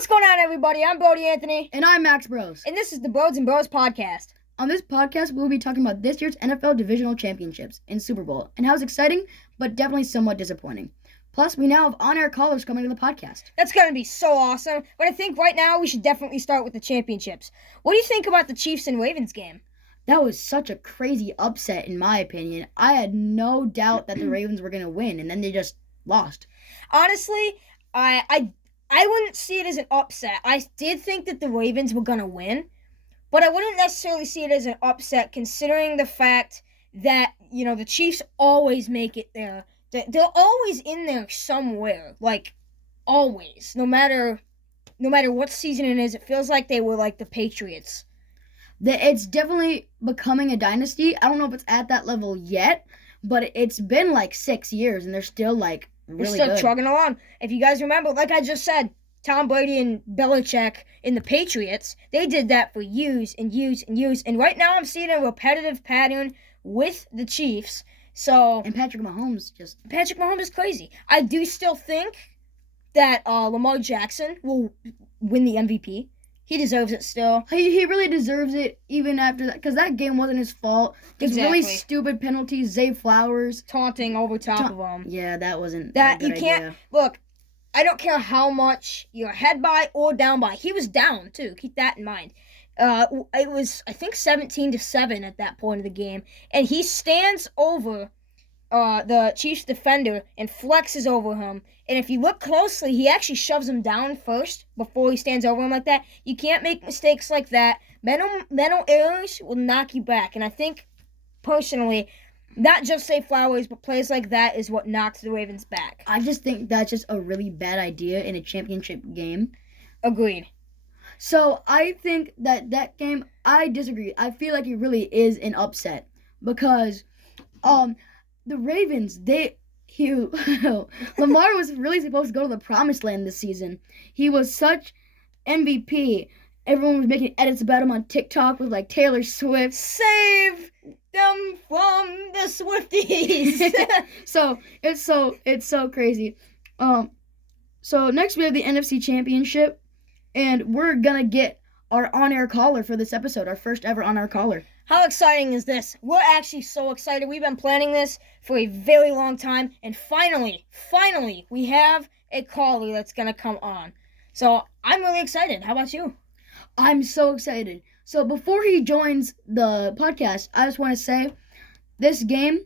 What's going on, everybody? I'm Brody Anthony. And I'm Max Broz. And this is the Brods and Bros podcast. On this podcast, we'll be talking about this year's NFL Divisional Championships and Super Bowl, and how it's exciting, but definitely somewhat disappointing. Plus, we now have on-air callers coming to the podcast. That's going to be so awesome, but I think right now we should definitely start with the championships. What do you think about the Chiefs and Ravens game? That was such a crazy upset, in my opinion. I had no doubt that the Ravens were going to win, and then they just lost. Honestly, I wouldn't see it as an upset. I did think that the Ravens were going to win, but I wouldn't necessarily see it as an upset considering the fact that, the Chiefs always make it there. They're always in there somewhere, like, always. No matter what season it is, it feels like they were like the Patriots. It's definitely becoming a dynasty. I don't know if it's at that level yet, but it's been like 6 years, and they're still, like, really They're still good. trucking along. If you guys remember, like I just said, Tom Brady and Belichick in the Patriots, they did that for years and years and years. And right now I'm seeing a repetitive pattern with the Chiefs. And Patrick Mahomes is crazy. I do still think that Lamar Jackson will win the MVP. He deserves it still. He really deserves it even after that, because that game wasn't his fault. There's really stupid penalties. Zay Flowers taunting over top of him. Yeah, that wasn't that a good you can't idea. Look. I don't care how much you're head by or down by. He was down too. Keep that in mind. It was, I think, 17-7 at that point of the game, and he stands over the Chiefs defender and flexes over him. And if you look closely, he actually shoves him down first before he stands over him like that. You can't make mistakes like that. Mental errors will knock you back. And I think, personally, not just Zay Flowers, but plays like that is what knocks the Ravens back. I just think that's just a really bad idea in a championship game. Agreed. So I think that game, I disagree. I feel like it really is an upset because the Ravens, Lamar was really supposed to go to the promised land this season. He was such MVP. Everyone was making edits about him on TikTok with like Taylor Swift. Save them from the Swifties. So it's so crazy. So next we have the NFC Championship, and we're gonna get our on-air caller for this episode, our first ever on-air caller. How exciting is this? We're actually so excited. We've been planning this for a very long time, and finally, we have a caller that's gonna come on. So I'm really excited. How about you? I'm so excited. So before he joins the podcast, I just want to say, this game,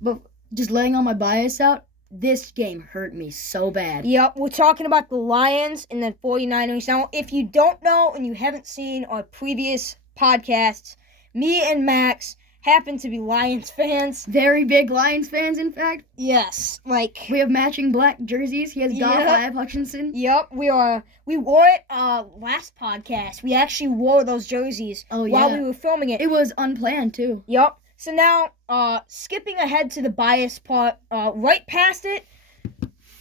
but just laying all my bias out, this game hurt me so bad. Yep, we're talking about the Lions and the 49ers. Now, if you don't know and you haven't seen our previous podcasts, me and Max happen to be Lions fans. Very big Lions fans, in fact. Yes, we have matching black jerseys. He has Goff Hutchinson. Yep, we wore it last podcast. We actually wore those jerseys while we were filming it. It was unplanned too. Yep. So now, skipping ahead to the bias part, right past it,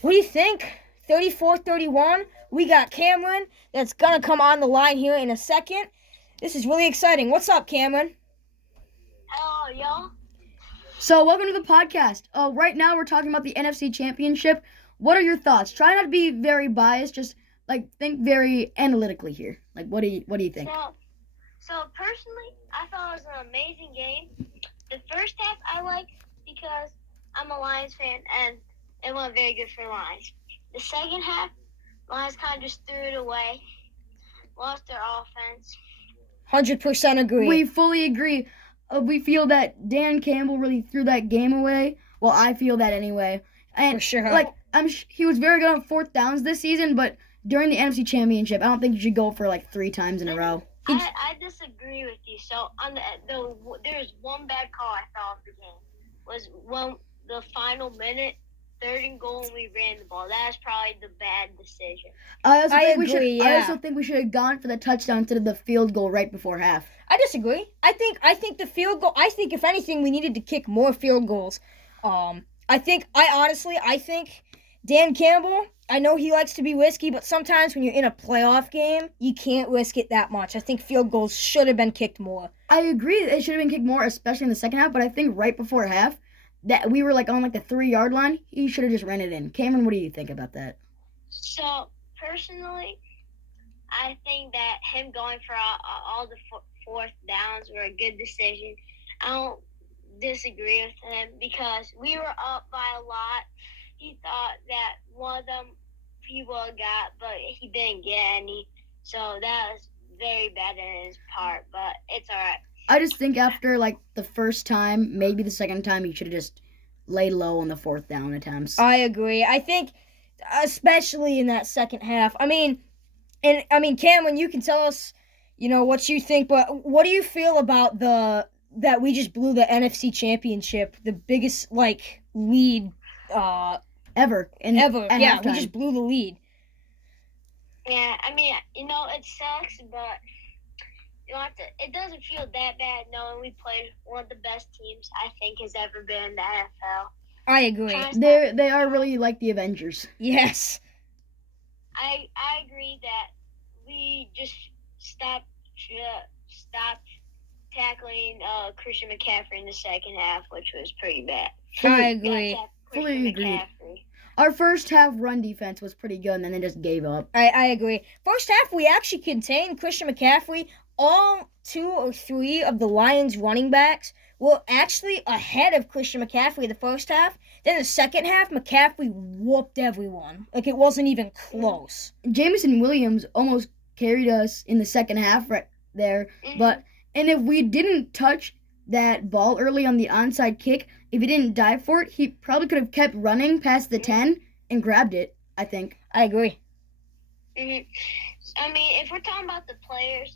what do you think? 34-31. We got Cameron that's gonna come on the line here in a second. This is really exciting. What's up, Cameron? Hello, y'all. So, welcome to the podcast. Right now, we're talking about the NFC Championship. What are your thoughts? Try not to be very biased. Just think very analytically here. What do you think? So personally, I thought it was an amazing game. The first half I liked because I'm a Lions fan and it went very good for the Lions. The second half, Lions kind of just threw it away, lost their offense. 100% agree. We fully agree. We feel that Dan Campbell really threw that game away. Well, I feel that anyway. And for sure. He was very good on fourth downs this season, but during the NFC Championship, I don't think you should go for 3 times in a row. I disagree with you. So there's one bad call I saw of the game. Was when the final minute, 3rd and goal, and we ran the ball. That was probably the bad decision. I also think we should have gone for the touchdown instead of the field goal right before half. I disagree. I think the field goal. I think if anything, we needed to kick more field goals. I think Dan Campbell. I know he likes to be risky, but sometimes when you're in a playoff game, you can't risk it that much. I think field goals should have been kicked more. I agree that it should have been kicked more, especially in the second half. But I think right before half, that we were on the 3-yard line, he should have just ran it in. Cameron, what do you think about that? So personally, I think that him going for all the fourth downs were a good decision. I don't disagree with him because we were up by a lot. He thought that one of them he would have got, but he didn't get any. So that was very bad in his part, but it's all right. I just think after like the first time, maybe the second time, he should have just laid low on the fourth down attempts. I agree. I think, especially in that second half. I mean, Cameron, you can tell us, what you think. But what do you feel about that we just blew the NFC Championship, the biggest lead ever? Ever. Yeah, halftime. we just blew the lead. Yeah, I mean, it sucks, but it doesn't feel that bad knowing we played one of the best teams I think has ever been in the NFL. I agree. They are really like the Avengers. Yes. I agree that we just stopped tackling Christian McCaffrey in the second half, which was pretty bad. I agree. Fully agree. Our first half run defense was pretty good, and then they just gave up. I agree. First half, we actually contained Christian McCaffrey. All 2 or 3 of the Lions running backs were actually ahead of Christian McCaffrey the first half. Then the second half, McCaffrey whooped everyone. It wasn't even close. Jameson Williams almost carried us in the second half right there. Mm-hmm. And if we didn't touch that ball early on the onside kick, if he didn't dive for it, he probably could have kept running past the 10 and grabbed it, I think. I agree. Mm-hmm. I mean, if we're talking about the players,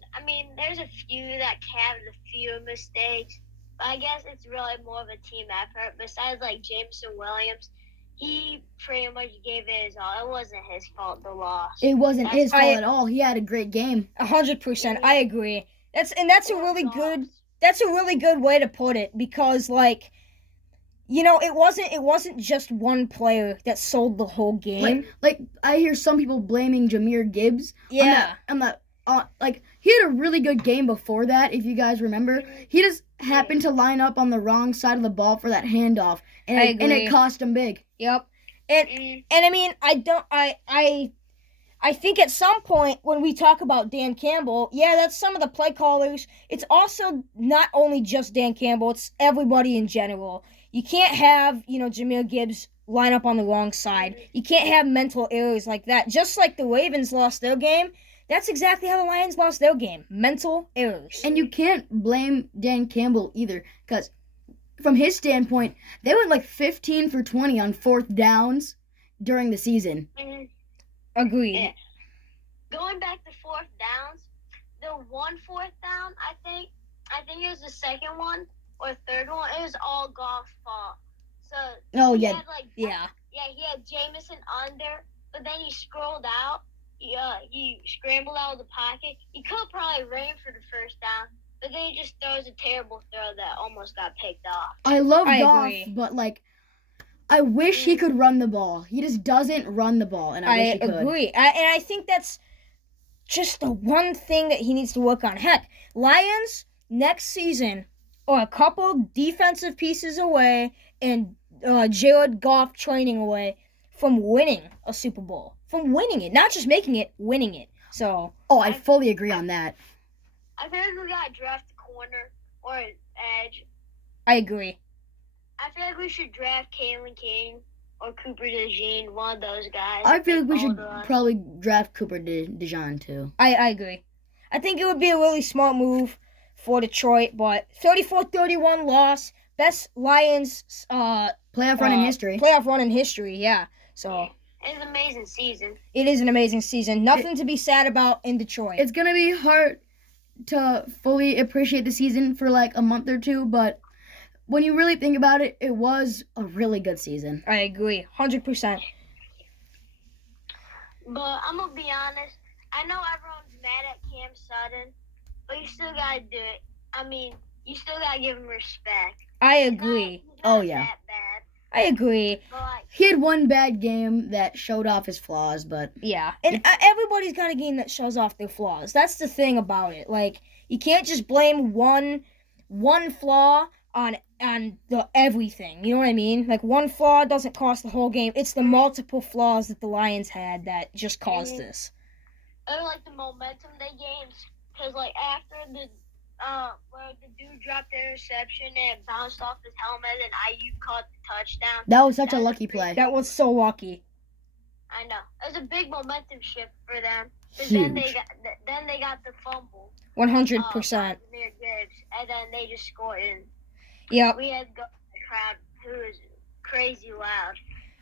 there's a few that have a few mistakes. But I guess it's really more of a team effort. Besides, Jameson Williams, he pretty much gave it his all. It wasn't his fault, the loss. It wasn't his fault at all. He had a great game. 100%. I agree. That's a really good way to put it because, it wasn't just one player that sold the whole game. I hear some people blaming Jahmyr Gibbs. Yeah. He had a really good game before that, if you guys remember. He just happened to line up on the wrong side of the ball for that handoff, and it cost him big. Yep. And I mean, I think at some point when we talk about Dan Campbell, that's some of the play callers. It's also not only just Dan Campbell, it's everybody in general. You can't have, Jahmyr Gibbs line up on the wrong side. You can't have mental errors like that. Just like the Ravens lost their game, that's exactly how the Lions lost their game. Mental errors. And you can't blame Dan Campbell either, because from his standpoint, they went 15 for 20 on fourth downs during the season. Mm-hmm. Agreed. Yeah. Going back to fourth downs, the fourth down, I think it was the second one or third one. It was all Goff's fault. So he had, he had Jameson under, but then he scrolled out. He scrambled out of the pocket. He could have probably ran for the first down, but then he just throws a terrible throw that almost got picked off. I love Goff, but I wish he could run the ball. He just doesn't run the ball, and I wish he could. I agree. And I think that's just the one thing that he needs to work on. Heck, Lions next season are a couple defensive pieces away and Jared Goff training away from winning a Super Bowl. From winning it. Not just making it, winning it. So. Oh, I fully agree on that. I feel like we got to draft a corner or an edge. I agree. I feel like we should draft Kalen King or Cooper DeJean, one of those guys. I feel like we should probably draft Cooper DeJean too. I agree. I think it would be a really smart move for Detroit, but 34-31 loss. Best Lions playoff run in history. Playoff run in history, yeah. So it's an amazing season. It is an amazing season. Nothing to be sad about in Detroit. It's going to be hard to fully appreciate the season for a month or two, but when you really think about it, it was a really good season. I agree, 100%. But I'm going to be honest. I know everyone's mad at Cam Sutton, but you still got to do it. I mean, you still got to give him respect. I agree. He's not yeah. that bad. I agree. But he had one bad game that showed off his flaws, but... Yeah, and everybody's got a game that shows off their flaws. That's the thing about it. You can't just blame one flaw on the everything. You know what I mean? One flaw doesn't cost the whole game. It's the multiple flaws that the Lions had that just caused this. or like the momentum they gained, because like after where the dude dropped the interception and it bounced off his helmet and IU caught the touchdown. That was such a lucky play. That was so lucky. I know. It was a big momentum shift for them. But Huge. then they got the fumble. 100%. Near Gibbs, and then they just scored. And Yep. we had the crowd who was crazy loud.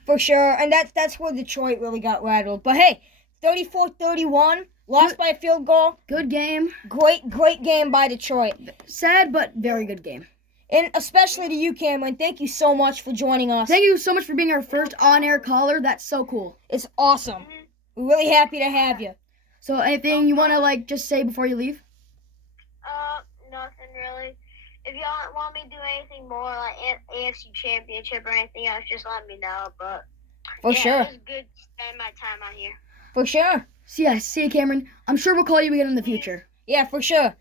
For sure, and that's where Detroit really got rattled. But hey, 34-31, lost by a field goal. Good game. Great game by Detroit. Sad, but very good game. And especially to you, Cameron. Thank you so much for joining us. Thank you so much for being our first on-air caller. That's so cool. It's awesome. We're really happy to have you. So anything you want to just say before you leave? Nothing really. If y'all want me to do anything more, like AFC Championship or anything else, just let me know. But For sure. it was good to spend my time on here. For sure. So yeah, see you, Cameron. I'm sure we'll call you again in the future. Yeah, for sure.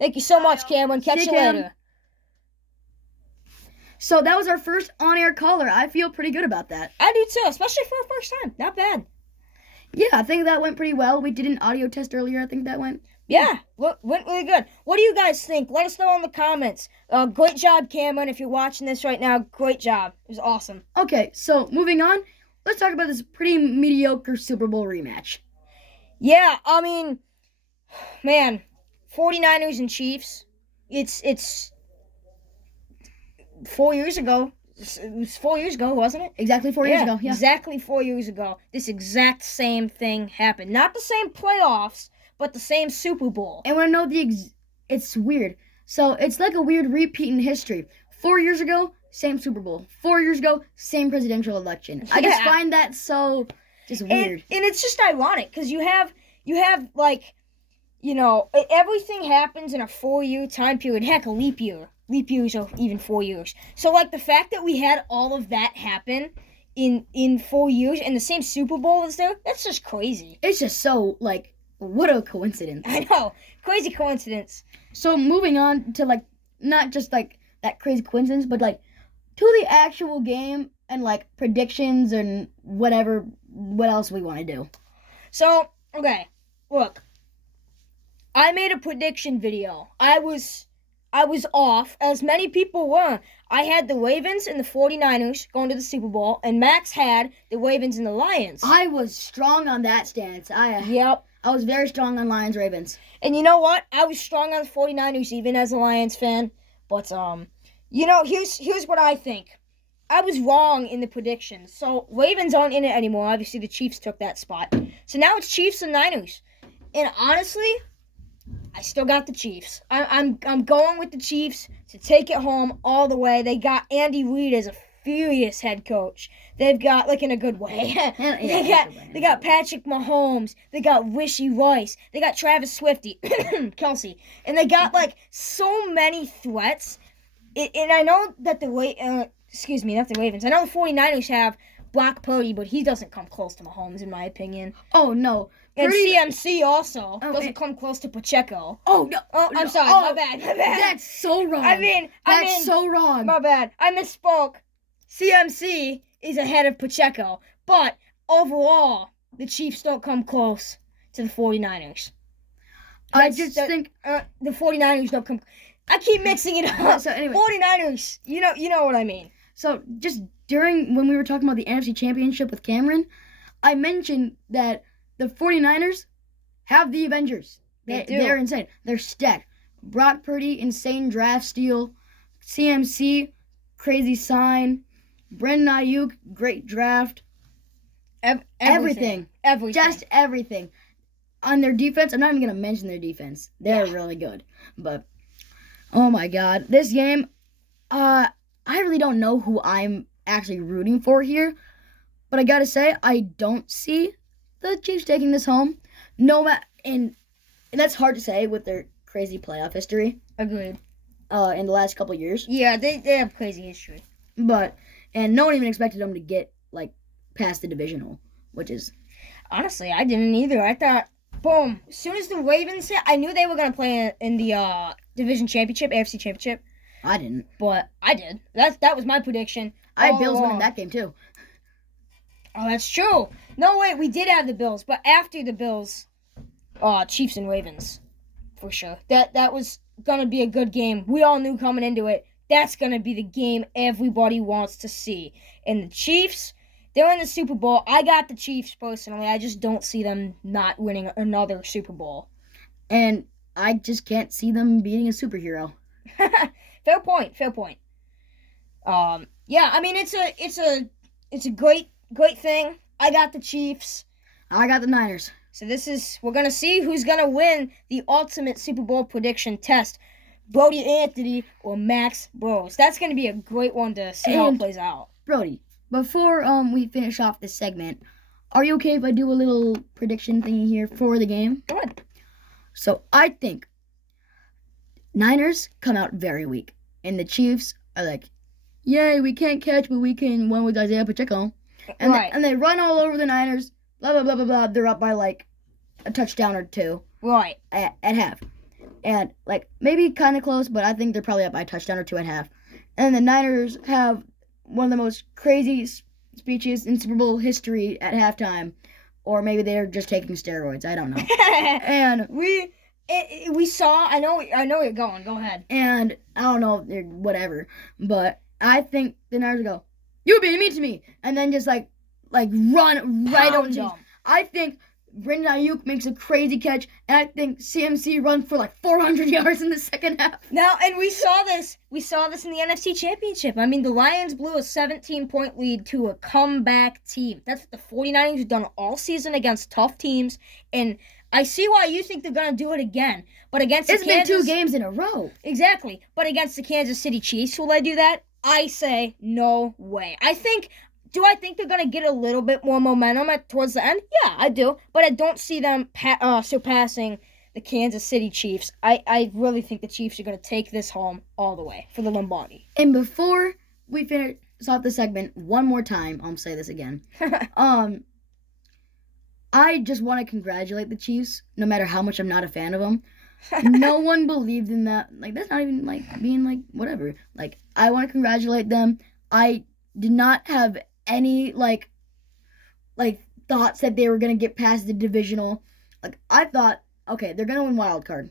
Thank you so much, Cameron. Catch See you you, Cam. later. So that was our first on-air caller. I feel pretty good about that. I do too, especially for a first time. Not bad. Yeah, I think that went pretty well. We did an audio test earlier. I think that went. Yeah, went really good. What do you guys think? Let us know in the comments. Great job, Cameron. If you're watching this right now, great job. It was awesome. Okay, so moving on. Let's talk about this pretty mediocre Super Bowl rematch. Yeah, I mean, man, 49ers and Chiefs. It's 4 years ago. It was 4 years ago, wasn't it? Exactly 4 years ago, yeah. Exactly 4 years ago. This exact same thing happened. Not the same playoffs, but the same Super Bowl. And when I know it's weird. So it's like a weird repeat in history. 4 years ago, same Super Bowl. 4 years ago, same presidential election. I just find that so just weird. And it's just ironic because you have like, you know, everything happens in a 4-year time period. Heck, a leap year. Leap years are even 4 years. So like the fact that we had all of that happen in 4 years and the same Super Bowl is there, that's just crazy. It's just so what a coincidence. I know. Crazy coincidence. So moving on to not just that crazy coincidence, but to the actual game and predictions and what else we want to do. So, okay, look. I made a prediction video. I was off, as many people were. I had the Ravens and the 49ers going to the Super Bowl, and Max had the Ravens and the Lions. I was strong on that stance. Yep. I was very strong on Lions-Ravens. And you know what? I was strong on the 49ers even as a Lions fan. But, you know, here's what I think. I was wrong in the predictions. So, Ravens aren't in it anymore. Obviously, the Chiefs took that spot. So now it's Chiefs and Niners. And honestly, I still got the Chiefs. I'm going with the Chiefs to take it home all the way. They got Andy Reid as a furious head coach. They've got, in a good way. They got Patrick Mahomes. They got Wishy Rice. They got Travis Swifty, Kelsey, and they got so many threats. And I know that not the Ravens. I know the 49ers have Brock Purdy, but he doesn't come close to Mahomes in my opinion. Oh no. And CMC also doesn't come close to Pacheco. Oh, no. Oh, I'm sorry. My bad. That's so wrong. That's so wrong. My bad. I misspoke. CMC is ahead of Pacheco. But overall, the Chiefs don't come close to the 49ers. I just think the 49ers don't come. I keep mixing it up. So anyway, 49ers, you know what I mean. So just when we were talking about the NFC Championship with Cameron, I mentioned that the 49ers have the Avengers. They're insane. They're stacked. Brock Purdy, insane draft steal. CMC, crazy sign. Brendan Ayuk, great draft. Everything. Just everything. On their defense, I'm not even going to mention their defense. They're really good. But, oh my God. This game, I really don't know who I'm actually rooting for here. But I got to say, I don't see the Chiefs taking this home. And that's hard to say with their crazy playoff history. Agreed. In the last couple of years. Yeah, they have crazy history. And no one even expected them to get, past the divisional, which is... Honestly, I didn't either. I thought, boom, as soon as the Ravens hit, I knew they were going to play in the division championship, AFC championship. I didn't. But I did. That was my prediction. I had Bills winning that game, too. Oh, that's true. No, wait, we did have the Bills, but after the Bills Chiefs and Ravens, for sure. That was gonna be a good game. We all knew coming into it. That's gonna be the game everybody wants to see. And the Chiefs, they're in the Super Bowl. I got the Chiefs personally. I just don't see them not winning another Super Bowl. And I just can't see them beating a superhero. Fair point. Yeah, I mean it's a great thing. I got the Chiefs. I got the Niners. So we're gonna see who's gonna win the ultimate Super Bowl prediction test. Brody Anthony or Max Broz. That's gonna be a great one to see how it plays out. Brody, before we finish off this segment, are you okay if I do a little prediction thingy here for the game? Go ahead. So I think Niners come out very weak, and the Chiefs are like, yay, we can't catch, but we can win with Isaiah Pacheco. And, right. And they run all over the Niners, blah, blah, blah, blah, blah. They're up by, like, a touchdown or two. Right. At half. And, like, maybe kind of close, but I think they're probably up by a touchdown or two at half. And the Niners have one of the most crazy speeches in Super Bowl history at halftime. Or maybe they're just taking steroids. I don't know. And we saw. I know where you're going. Go ahead. And I don't know, whatever. But I think the Niners go, you beat me to me, and then just like run right over them. I think Brandon Ayuk makes a crazy catch, and I think CMC runs for like 400 yards in the second half. Now, and we saw this in the NFC Championship. I mean, the Lions blew a 17-point lead to a comeback team. That's what the 49ers have done all season against tough teams, and I see why you think they're going to do it again. But against it's been 2 games in a row. Exactly. But against the Kansas City Chiefs, will they do that? I say no way. Do I think they're going to get a little bit more momentum towards the end? Yeah, I do. But I don't see them surpassing the Kansas City Chiefs. I really think the Chiefs are going to take this home all the way for the Lombardi. And before we finish off the segment, one more time, I'll say this again. I just want to congratulate the Chiefs, no matter how much I'm not a fan of them. No one believed in that. Like, that's not even, like, being, like, whatever. Like, I want to congratulate them. I did not have any, like thoughts that they were going to get past the divisional. Like, I thought, okay, they're going to win wild card.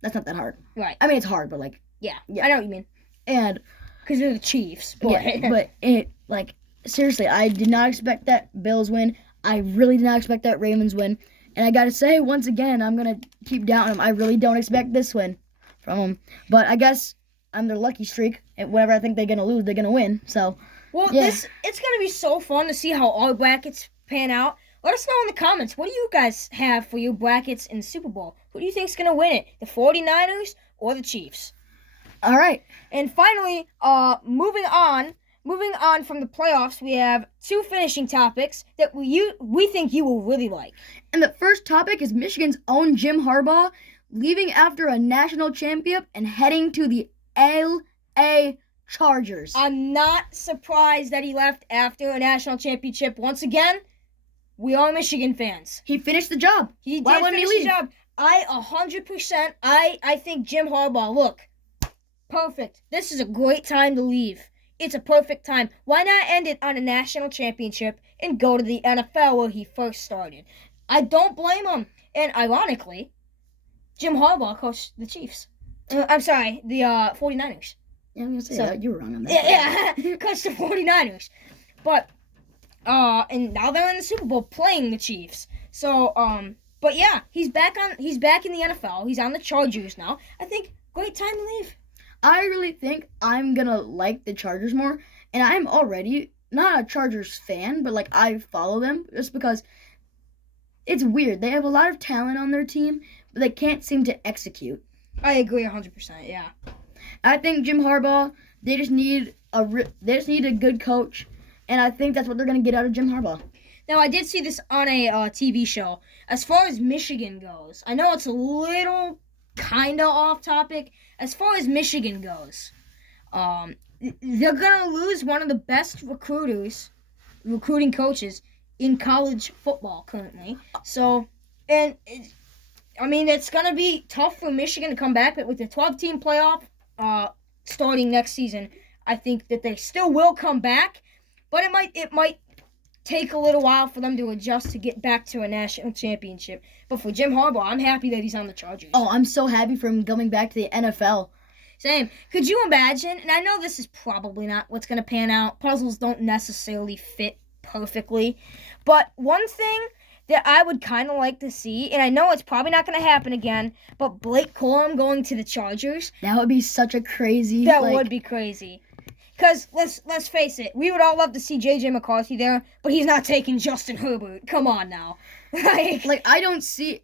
That's not that hard. Right. I mean, it's hard, but, like... Yeah, I know what you mean. And... Because they're the Chiefs. But... Yeah, but it, like, seriously, I did not expect that Bills win. I really did not expect that Ravens win. And I got to say, once again, I'm going to keep doubting them. I really don't expect this win from them. But I guess I'm their lucky streak. And whenever I think they're going to lose, they're going to win. So, well, yeah. It's going to be so fun to see how all brackets pan out. Let us know in the comments. What do you guys have for your brackets in the Super Bowl? Who do you think is going to win it? The 49ers or the Chiefs? All right. And finally, moving on from the playoffs, we have 2 finishing topics that we think you will really like. And the first topic is Michigan's own Jim Harbaugh leaving after a national championship and heading to the L.A. Chargers. I'm not surprised that he left after a national championship. Once again, we are Michigan fans. He finished the job. Why wouldn't he leave? The job. 100%. I think Jim Harbaugh, look, perfect. This is a great time to leave. It's a perfect time. Why not end it on a national championship and go to the NFL where he first started? I don't blame him. And ironically, Jim Harbaugh coached the Chiefs. I'm sorry, the 49ers. Yeah, I'm going to say that. You were wrong on that. Yeah, coached the 49ers. But, and now they're in the Super Bowl playing the Chiefs. So, but yeah, he's back in the NFL. He's on the Chargers now. I think great time to leave. I really think I'm going to like the Chargers more. And I'm already not a Chargers fan, but, like, I follow them just because it's weird. They have a lot of talent on their team, but they can't seem to execute. I agree 100%, yeah. I think Jim Harbaugh, they just need a good coach, and I think that's what they're going to get out of Jim Harbaugh. Now, I did see this on a TV show. As far as Michigan goes, I know it's a little kind of off topic. As far as Michigan goes, they're going to lose one of the best recruiting coaches in college football currently. So, and it's going to be tough for Michigan to come back, but with the 12-team playoff starting next season, I think that they still will come back, but it might take a little while for them to adjust to get back to a national championship. But for Jim Harbaugh, I'm happy that he's on the Chargers. Oh, I'm so happy for him coming back to the NFL. Same. Could you imagine, and I know this is probably not what's going to pan out. Puzzles don't necessarily fit perfectly. But one thing that I would kind of like to see, and I know it's probably not going to happen again, but Blake Corum going to the Chargers. That would be such a crazy... That would be crazy. Because, let's face it, we would all love to see J.J. McCarthy there, but he's not taking Justin Herbert. Come on now. I don't see...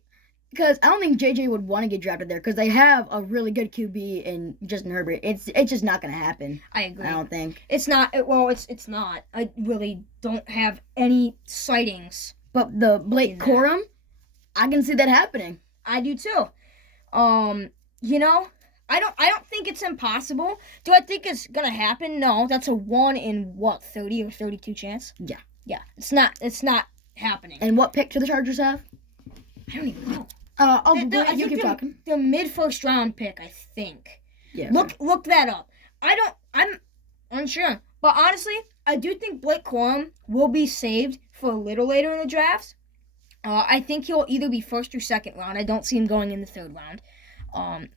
Because I don't think J.J. would want to get drafted there, because they have a really good QB in Justin Herbert. It's just not going to happen. I agree. I don't think. It's not. It's not. I really don't have any sightings. But the Blake Corum, I can see that happening. I do too. I don't think it's impossible. Do I think it's gonna happen? No, that's a 1 in 30 or 32 chance. Yeah. Yeah, it's not happening. And what pick do the Chargers have? I don't even know. You keep talking. The mid-first round pick, I think. Yeah. Look that up. I'm unsure. But honestly, I do think Blake Corum will be saved for a little later in the draft. I think he'll either be first or second round. I don't see him going in the third round.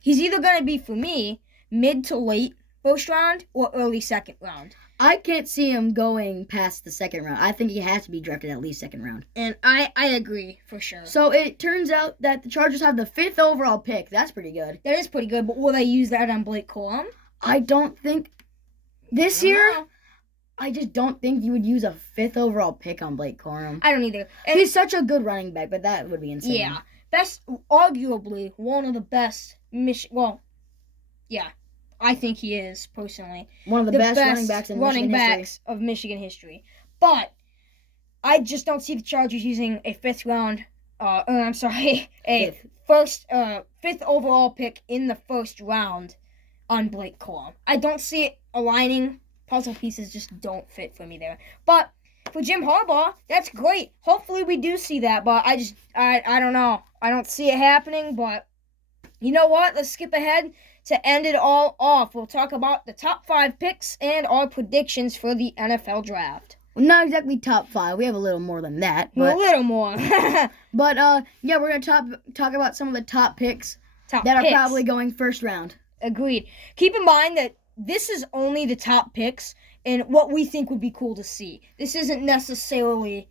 He's either going to be, for me, mid to late first round or early second round. I can't see him going past the second round. I think he has to be drafted at least second round. And I agree, for sure. So it turns out that the Chargers have the 5th overall pick. That's pretty good. That is pretty good, but will they use that on Blake Corum? I don't think... This year, I just don't think you would use a 5th overall pick on Blake Corum. I don't either. And he's such a good running back, but that would be insane. Yeah. Arguably, one of the best... I think he is, personally. One of the best running backs in Michigan history. Of Michigan history. But I just don't see the Chargers using a 5th round, fifth overall pick in the first round on Blake Corum. I don't see it aligning. Puzzle pieces just don't fit for me there. But for Jim Harbaugh, that's great. Hopefully we do see that, but I don't know. I don't see it happening, but you know what? Let's skip ahead to end it all off. We'll talk about the top 5 picks and our predictions for the NFL draft. Well, not exactly top 5. We have a little more than that. But, a little more. But, we're going to talk about some of the top picks are probably going first round. Agreed. Keep in mind that this is only the top picks and what we think would be cool to see. This isn't necessarily,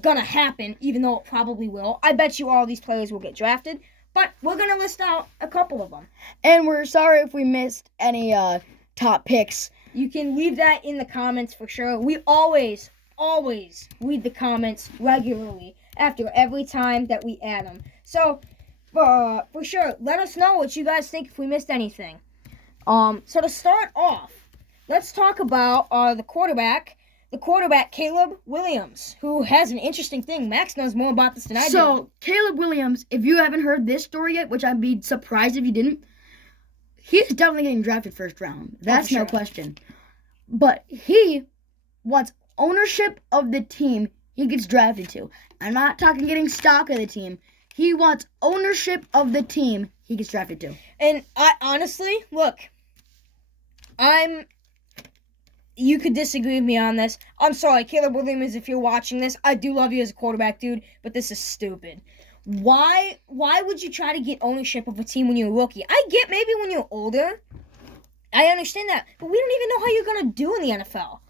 gonna happen, even though it probably will. I bet you all these players will get drafted. But we're going to list out a couple of them. And we're sorry if we missed any top picks. You can leave that in the comments for sure. We always read the comments regularly after every time that we add them. So, for sure, let us know what you guys think if we missed anything. So to start off, let's talk about the quarterback. The quarterback, Caleb Williams, who has an interesting thing. Max knows more about this than I do. So, Caleb Williams, if you haven't heard this story yet, which I'd be surprised if you didn't, he's definitely getting drafted first round. That's no question. But he wants ownership of the team he gets drafted to. I'm not talking getting stock of the team. He wants ownership of the team he gets drafted to. And I honestly, look, you could disagree with me on this. I'm sorry, Caleb Williams, if you're watching this, I do love you as a quarterback, dude, but this is stupid. Why would you try to get ownership of a team when you're a rookie? I get maybe when you're older. I understand that. But we don't even know how you're going to do in the NFL.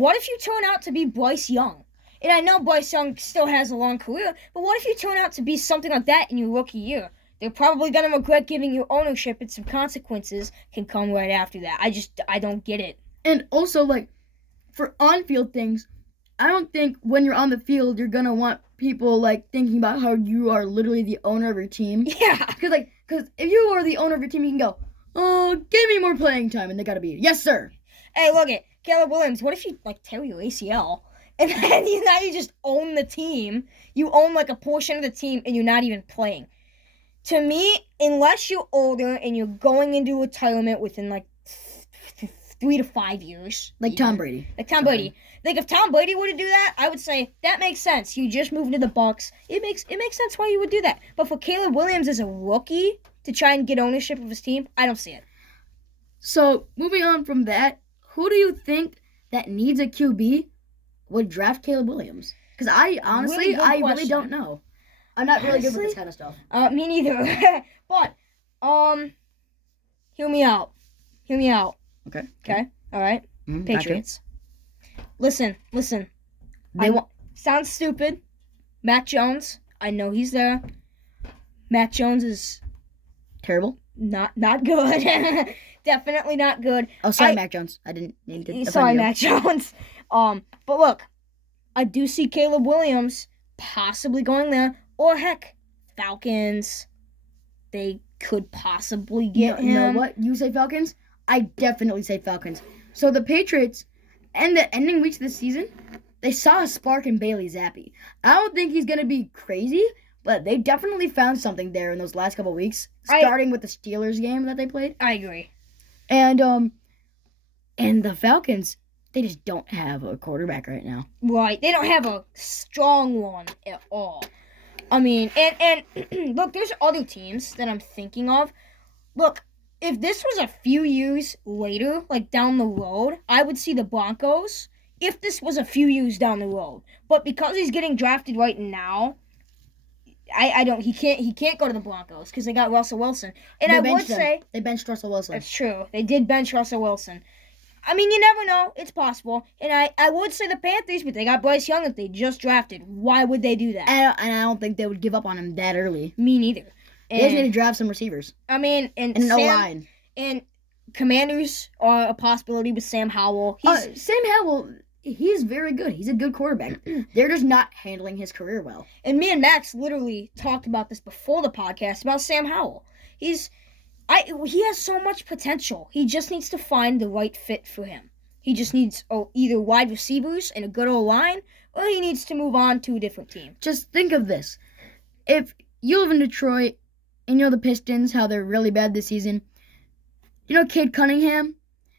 What if you turn out to be Bryce Young? And I know Bryce Young still has a long career, but what if you turn out to be something like that in your rookie year? They're probably going to regret giving you ownership, and some consequences can come right after that. I don't get it. And also, for on-field things, I don't think when you're on the field, you're going to want people, thinking about how you are literally the owner of your team. Yeah. Because if you are the owner of your team, you can go, oh, give me more playing time, and they got to be, yes, sir. Hey, look it, Caleb Williams, what if you, tear your ACL, and then now you just own the team? You own, a portion of the team, and you're not even playing. To me, unless you're older and you're going into retirement within, 3 to 5 years. Tom Brady. If Tom Brady were to do that, I would say that makes sense. You just moved to the Bucs. It makes sense why you would do that. But for Caleb Williams as a rookie to try and get ownership of his team, I don't see it. So, moving on from that, who do you think that needs a QB would draft Caleb Williams? Because I honestly, really don't know. I'm not really good with this kind of stuff. Me neither. But, hear me out. Okay. All right. Mm-hmm. Patriots. Listen. Sounds stupid. Mac Jones. I know he's there. Mac Jones is terrible. Not good. Definitely not good. Oh, sorry, Mac Jones. I didn't mean to. Sorry, Mac Jones. But look, I do see Caleb Williams possibly going there, or heck, Falcons. They could possibly get him. You know what? You say Falcons? I definitely say Falcons. So the Patriots, and the ending weeks of the season, they saw a spark in Bailey Zappi. I don't think he's gonna be crazy, but they definitely found something there in those last couple weeks, starting with the Steelers game that they played. I agree. And the Falcons, they just don't have a quarterback right now. Right. They don't have a strong one at all. I mean, and look, there's other teams that I'm thinking of. Look, if this was a few years later, like down the road, I would see the Broncos. If this was a few years down the road. But because he's getting drafted right now, he can't go to the Broncos because they got Russell Wilson. And they benched Russell Wilson. That's true. They did bench Russell Wilson. I mean, you never know. It's possible. And I would say the Panthers, but they got Bryce Young that they just drafted. Why would they do that? And I don't think they would give up on him that early. Me neither. They just need to draft some receivers. I mean, and an O-line. And Commanders are a possibility with Sam Howell. Sam Howell, he's very good. He's a good quarterback. They're just not handling his career well. And me and Max literally talked about this before the podcast about Sam Howell. He has so much potential. He just needs to find the right fit for him. He just needs either wide receivers and a good O-line, or he needs to move on to a different team. Just think of this. If you live in Detroit, and you know the Pistons, how they're really bad this season. You know Cade Cunningham?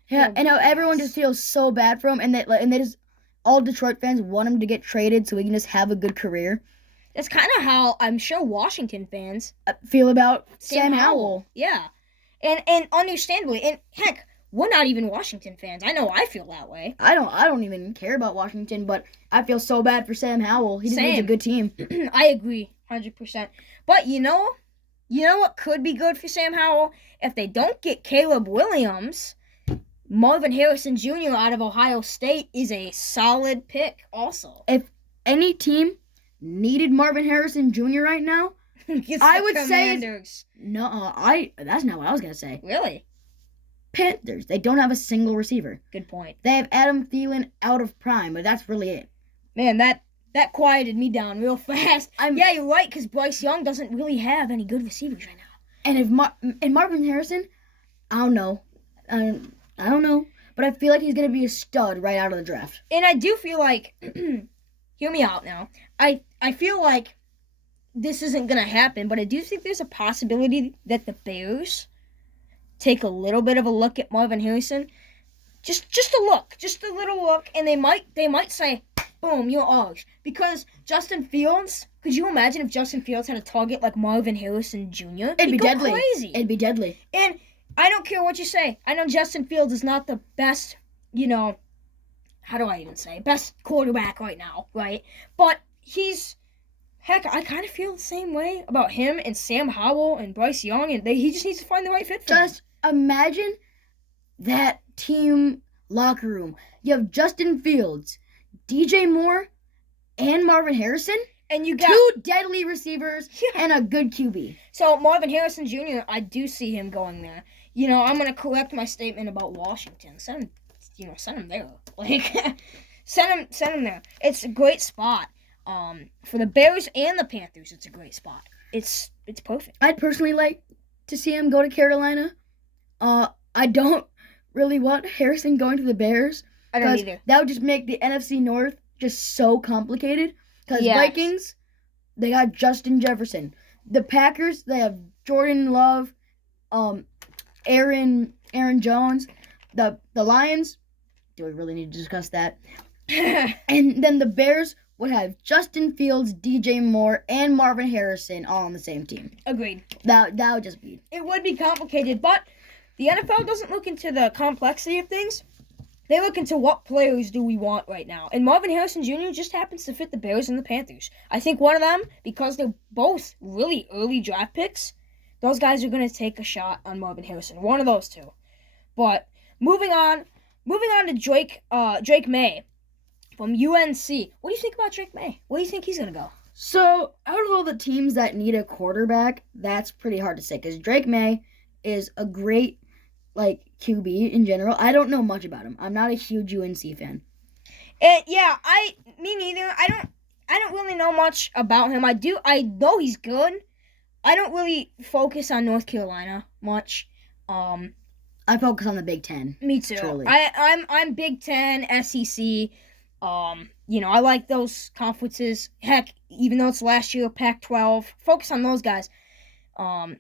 Yeah, and how everyone just feels so bad for him, and they just, all Detroit fans want him to get traded so he can just have a good career. That's kind of how I'm sure Washington fans feel about Sam Howell. Yeah. And understandably, and heck, we're not even Washington fans. I know I feel that way. I don't even care about Washington, but I feel so bad for Sam Howell. He just needs a good team. I agree, 100%. But you know what could be good for Sam Howell? If they don't get Caleb Williams, Marvin Harrison Jr. out of Ohio State is a solid pick also. If any team needed Marvin Harrison Jr. right now, I would say that's not what I was going to say. Really? Panthers. They don't have a single receiver. Good point. They have Adam Thielen out of prime, but that's really it. Man, that quieted me down real fast. Yeah, you're right, because Bryce Young doesn't really have any good receivers right now. And if Marvin Harrison, I don't know, but I feel like he's gonna be a stud right out of the draft. And I do feel like, hear me out now. I feel like this isn't gonna happen, but I do think there's a possibility that the Bears take a little bit of a look at Marvin Harrison, just a little look, and they might say, boom, you're ours. Because Justin Fields, could you imagine if Justin Fields had a target like Marvin Harrison Jr.? It'd be deadly. Crazy. It'd be deadly. And I don't care what you say. I know Justin Fields is not the best, how do I even say, best quarterback right now, right? But I kind of feel the same way about him and Sam Howell and Bryce Young, and he just needs to find the right fit for him. Just imagine that team locker room. You have Justin Fields, DJ Moore, and Marvin Harrison, and you got 2 deadly receivers and a good QB. So Marvin Harrison Jr., I do see him going there. I'm gonna correct my statement about Washington. Send him there. Send him there. It's a great spot. For the Bears and the Panthers, it's a great spot. It's perfect. I'd personally like to see him go to Carolina. I don't really want Harrison going to the Bears. I don't either. That would just make the NFC North just so complicated. Because Vikings, they got Justin Jefferson. The Packers, they have Jordan Love, Aaron Jones. The Lions, do we really need to discuss that? And then the Bears would have Justin Fields, DJ Moore, and Marvin Harrison all on the same team. Agreed. That would just be... It would be complicated, but the NFL doesn't look into the complexity of things. they look into what players do we want right now. And Marvin Harrison Jr. just happens to fit the Bears and the Panthers. I think one of them, because they're both really early draft picks, those guys are going to take a shot on Marvin Harrison. One of those two. But moving on to Drake May from UNC. What do you think about Drake May? Where do you think he's going to go? So, out of all the teams that need a quarterback, that's pretty hard to say because Drake May is a great QB in general. I don't know much about him. I'm not a huge UNC fan. Yeah, me neither. I don't really know much about him. I know he's good. I don't really focus on North Carolina much. I focus on the Big Ten. Me too. Truly. I'm Big Ten, SEC. I like those conferences. Heck, even though it's last year, Pac-12. Focus on those guys. But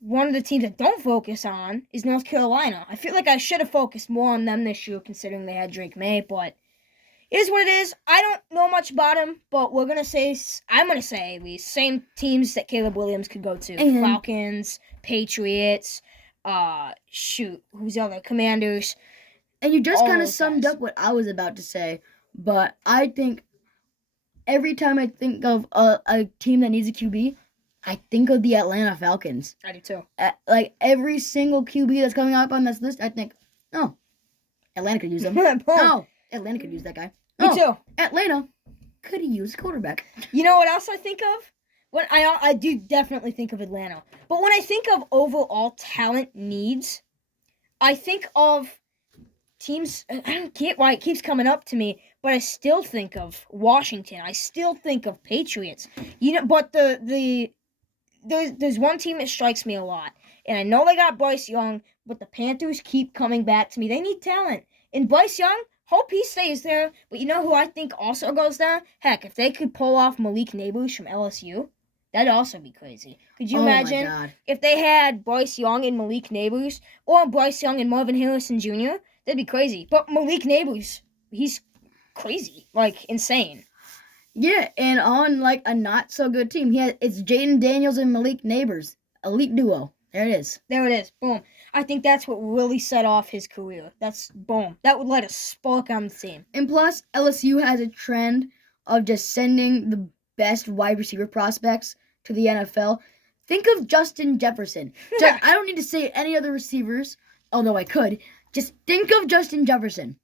one of the teams I don't focus on is North Carolina. I feel like I should have focused more on them this year, considering they had Drake May. But it is what it is. I don't know much about him, but I'm gonna say at least same teams that Caleb Williams could go to: Falcons, Patriots. Who's the other? Commanders. And you just kind of summed up what I was about to say. But I think every time I think of a team that needs a QB, I think of the Atlanta Falcons. I do too. Every single QB that's coming up on this list, I think, oh, Atlanta could use them. No, Atlanta could use that guy. Me too. Atlanta could use a quarterback. You know what else I think of? When I do definitely think of Atlanta. But when I think of overall talent needs, I think of teams. I don't get why it keeps coming up to me, but I still think of Washington. I still think of Patriots. But there's one team that strikes me a lot, and I know they got Bryce Young, but the Panthers keep coming back to me. They need talent, and Bryce Young, hope he stays there. But you know who I think also goes there? Heck, if they could pull off Malik Nabers from LSU, that'd also be crazy. Could you imagine if they had Bryce Young and Malik Nabers, or Bryce Young and Marvin Harrison Jr.? That'd be crazy. But Malik Nabers, he's crazy, insane. Yeah, and on a not so good team, it's Jaden Daniels and Malik Nabers, elite duo. There it is. Boom. I think that's what really set off his career. That's boom. That would let a spark on the team. And plus, LSU has a trend of just sending the best wide receiver prospects to the NFL. Think of Justin Jefferson. I don't need to say any other receivers, although I could. Just think of Justin Jefferson.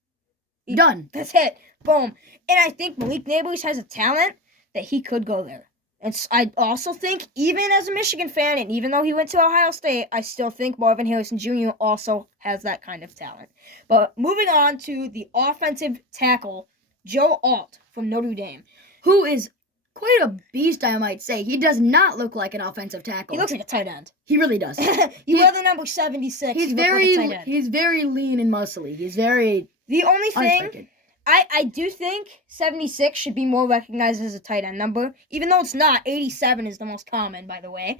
Done. That's it. Boom. And I think Malik Nabers has a talent that he could go there. And I also think, even as a Michigan fan, and even though he went to Ohio State, I still think Marvin Harrison Jr. also has that kind of talent. But moving on to the offensive tackle, Joe Alt from Notre Dame, who is quite a beast, I might say. He does not look like an offensive tackle. He looks like a tight end. He really does. You wear the number 76. He's very lean and muscly. He's very The only thing, unexpected. I do think 76 should be more recognized as a tight end number, even though it's not. 87 is the most common, by the way.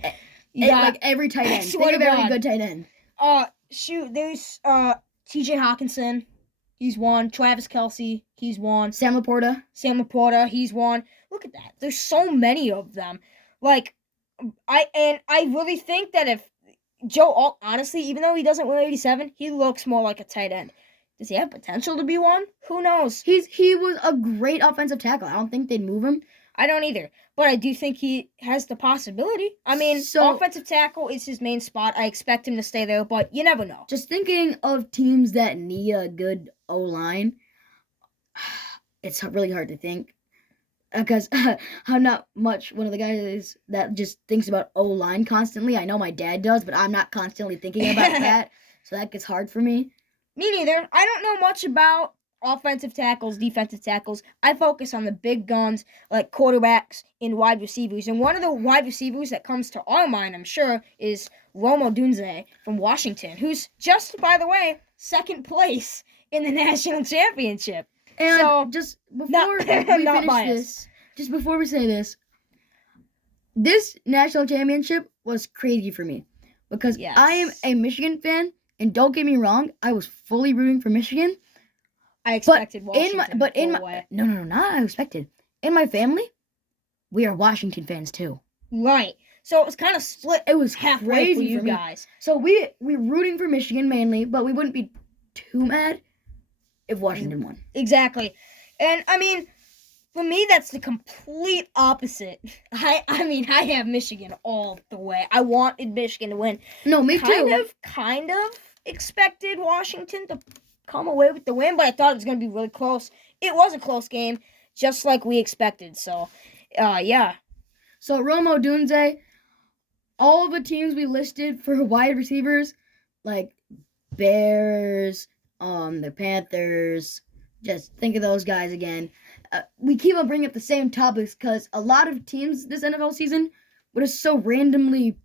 Every tight end. Think of every good tight end. There's T.J. Hawkinson. He's one. Travis Kelce. He's one. Sam Laporta. He's one. Look at that. There's so many of them. I really think that if Joe Alt, honestly, even though he doesn't wear 87, he looks more like a tight end. Does he have potential to be one? Who knows? He was a great offensive tackle. I don't think they'd move him. I don't either. But I do think he has the possibility. I mean, offensive tackle is his main spot. I expect him to stay there, but you never know. Just thinking of teams that need a good O-line, it's really hard to think. Because I'm not much one of the guys that just thinks about O-line constantly. I know my dad does, but I'm not constantly thinking about that. So that gets hard for me. Me neither. I don't know much about offensive tackles, defensive tackles. I focus on the big guns like quarterbacks and wide receivers. And one of the wide receivers that comes to our mind, I'm sure, is Rome Odunze from Washington, who's just, by the way, second place in the national championship. And so, just before we finish this, just before we say this national championship was crazy for me because I am a Michigan fan, and don't get me wrong, I was fully rooting for Michigan. I expected Washington. No, not I expected. In my family, we are Washington fans too. Right. So it was kind of split. It was halfway crazy for you for me. guys. So we're rooting for Michigan mainly, but we wouldn't be too mad if Washington won. Exactly. And I mean, for me, that's the complete opposite. I mean, I have Michigan all the way. I wanted Michigan to win. No, me too. Kind of expected Washington to come away with the win, but I thought it was going to be really close. It was a close game, just like we expected. So, yeah. So, Romo Dunze, all of the teams we listed for wide receivers, like Bears, the Panthers, just think of those guys again. We keep on bringing up the same topics because a lot of teams this NFL season were just so randomly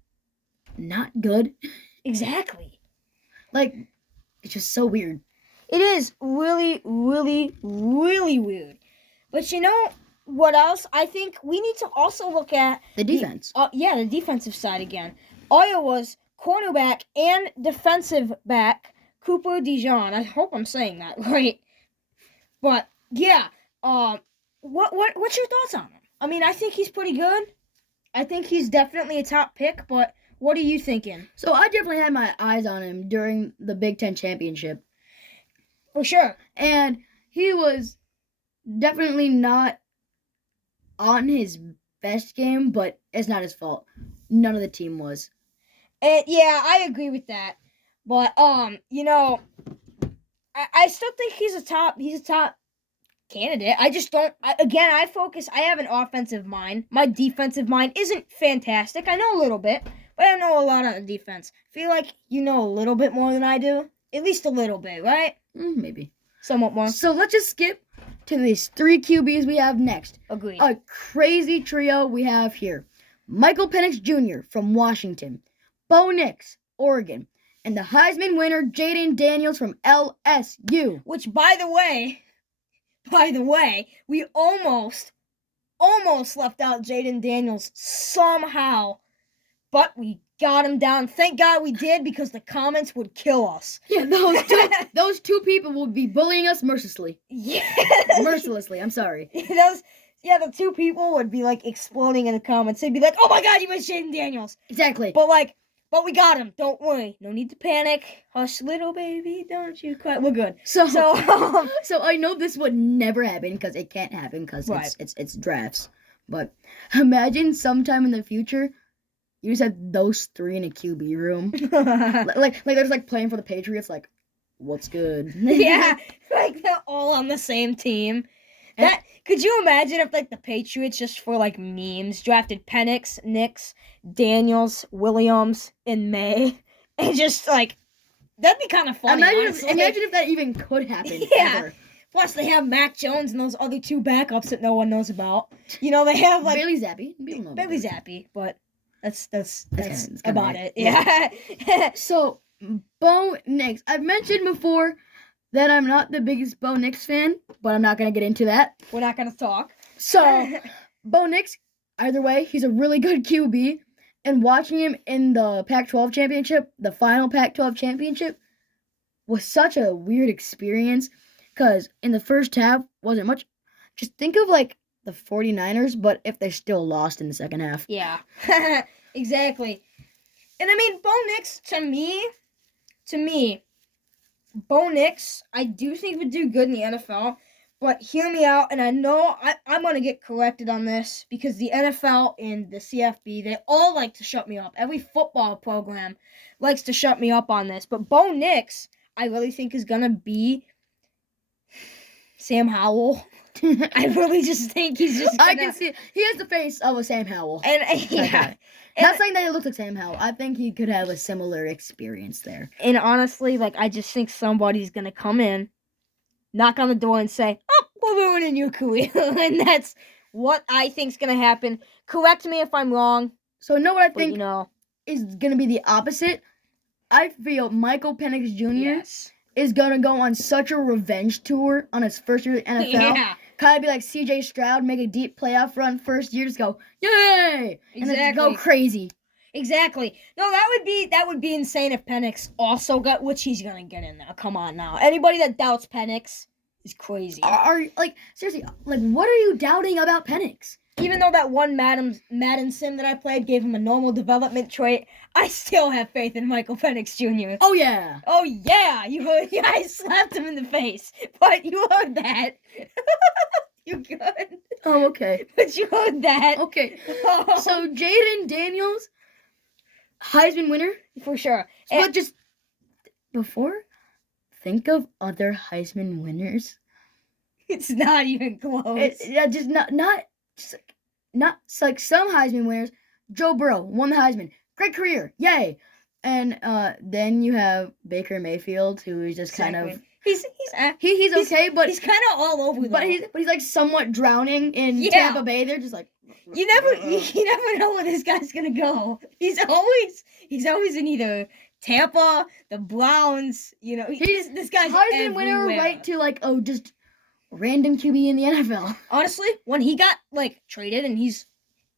not good. Exactly. Like, it's just so weird. It is really, really, really weird. But you know what else? I think we need to also look at the defense. The defensive side again. Iowa's cornerback and defensive back, Cooper DeJean. I hope I'm saying that right. But yeah, what's your thoughts on him? I mean, I think he's pretty good. I think he's definitely a top pick, but what are you thinking? So I definitely had my eyes on him during the Big Ten championship. For sure. And he was definitely not on his best game, but it's not his fault. None of the team was. And yeah, I agree with that. But you know, I still think he's a top candidate. I just don't. I have an offensive mind. My defensive mind isn't fantastic. I know a little bit, but I know a lot on the defense. I feel like you know a little bit more than I do. At least a little bit, right? Maybe. Somewhat more. So let's just skip to these 3 QBs we have next. Agreed. A crazy trio we have here. Michael Penix Jr. from Washington. Bo Nix, Oregon. And the Heisman winner, Jaden Daniels from LSU. Which, by the way, we almost left out Jaden Daniels somehow. But we got him down. Thank God we did, because the comments would kill us. Yeah, those two people will be bullying us mercilessly. Yeah. Mercilessly, I'm sorry. The 2 people would be, like, exploding in the comments. They'd be like, oh my God, you missed Jaden Daniels. Exactly. But we got him. Don't worry. No need to panic. Hush, little baby. Don't you cry. We're good. So I know this would never happen, because it can't happen, because it's drafts. But imagine sometime in the future, you just had those 3 in a QB room. like they're just like playing for the Patriots. Like, what's good? Yeah, like they're all on the same team. Could you imagine if like the Patriots, just for like memes, drafted Penix, Nix, Daniels, Williams, and May, and just like that'd be kind of funny. Imagine if that even could happen. Yeah. Ever. Plus, they have Mac Jones and those other 2 backups that no one knows about. You know, they have like Bailey Zappi. Bailey Zappi, but. That's kinda about right. it. Yeah. So, Bo Nix. I've mentioned before that I'm not the biggest Bo Nix fan, but I'm not going to get into that. We're not going to talk. So, Bo Nix, either way, he's a really good QB. And watching him in the Pac-12 championship, the final Pac-12 championship, was such a weird experience. Because in the first half, wasn't much. Just think of like the 49ers, but if they still lost in the second half. Yeah, exactly. And I mean, Bo Nix, to me, Bo Nix, I do think would do good in the NFL, but hear me out, and I know I'm going to get corrected on this, because the NFL and the CFB, they all like to shut me up. Every football program likes to shut me up on this, but Bo Nix, I really think is going to be Sam Howell. I really just think he's just gonna... I can see it. He has the face of a Sam Howell. And yeah. Not saying that he looks like Sam Howell. I think he could have a similar experience there. And honestly, like, I just think somebody's gonna come in, knock on the door and say, oh, we're ruining your career. And that's what I think's gonna happen. Correct me if I'm wrong. So know what I think is gonna be the opposite? I feel Michael Penix Jr. is gonna go on such a revenge tour on his first year in the NFL. Yeah. Kind of be like C.J. Stroud, make a deep playoff run first year, just go, yay! Exactly. And then go crazy. Exactly. No, that would be insane if Penix also got, which he's gonna get in there. Come on now. Anybody that doubts Penix is crazy. Seriously, like, what are you doubting about Penix? even though that one Madden sim that I played gave him a normal development trait, I still have faith in Michael Penix Jr. Oh yeah. Oh yeah, you heard? Yeah, I slapped him in the face, but you heard that. You good? Oh, okay. But you heard that. Okay. So Jaden Daniels, Heisman winner for sure. But just before, think of other Heisman winners. It's not even close. Just like some Heisman winners. Joe Burrow won the Heisman. Great career. Yay. And then you have Baker Mayfield, who is just kind of he's okay, but he's kind of all over. But he's like somewhat drowning in Tampa Bay. They're just like you never know where this guy's gonna go. He's always in either Tampa, the Browns. You know, this guy's Heisman winner, right to like just random QB in the NFL. Honestly, when he got like traded, and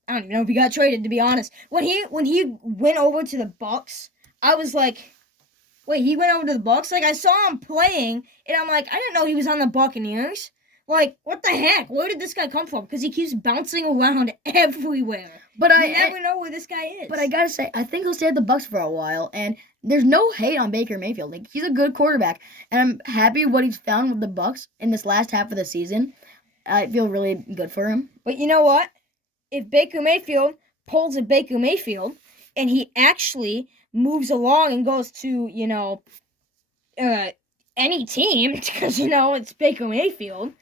I don't even know if he got traded, to be honest. When he went over to the Bucs, I was like, wait, he went over to the Bucs? Like, I saw him playing, and I'm like, I didn't know he was on the Buccaneers. Like, what the heck? Where did this guy come from? Because he keeps bouncing around everywhere. But you never know where this guy is. But I gotta say, I think he'll stay at the Bucs for a while, and there's no hate on Baker Mayfield. Like, he's a good quarterback, and I'm happy what he's found with the Bucs in this last half of the season. I feel really good for him. But you know what? If Baker Mayfield pulls a Baker Mayfield, and he actually moves along and goes to, any team, because, it's Baker Mayfield,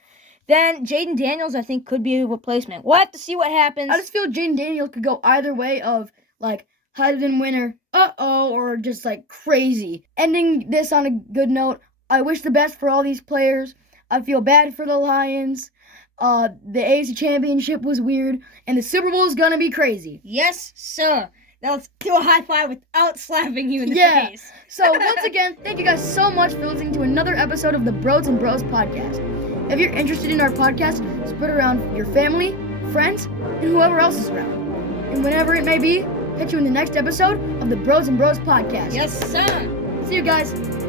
then Jaden Daniels, I think, could be a replacement. We'll have to see what happens. I just feel Jaden Daniels could go either way of, like, Heisman winner, or just, like, crazy. Ending this on a good note, I wish the best for all these players. I feel bad for the Lions. The AFC Championship was weird, and the Super Bowl is gonna be crazy. Yes, sir. Now let's do a high five without slapping you in the face. So once again, thank you guys so much for listening to another episode of the Brods and Bros podcast. If you're interested in our podcast, spread around your family, friends, and whoever else is around. And whenever it may be, catch you in the next episode of the Brods and Bros podcast. Yes, sir. See you guys.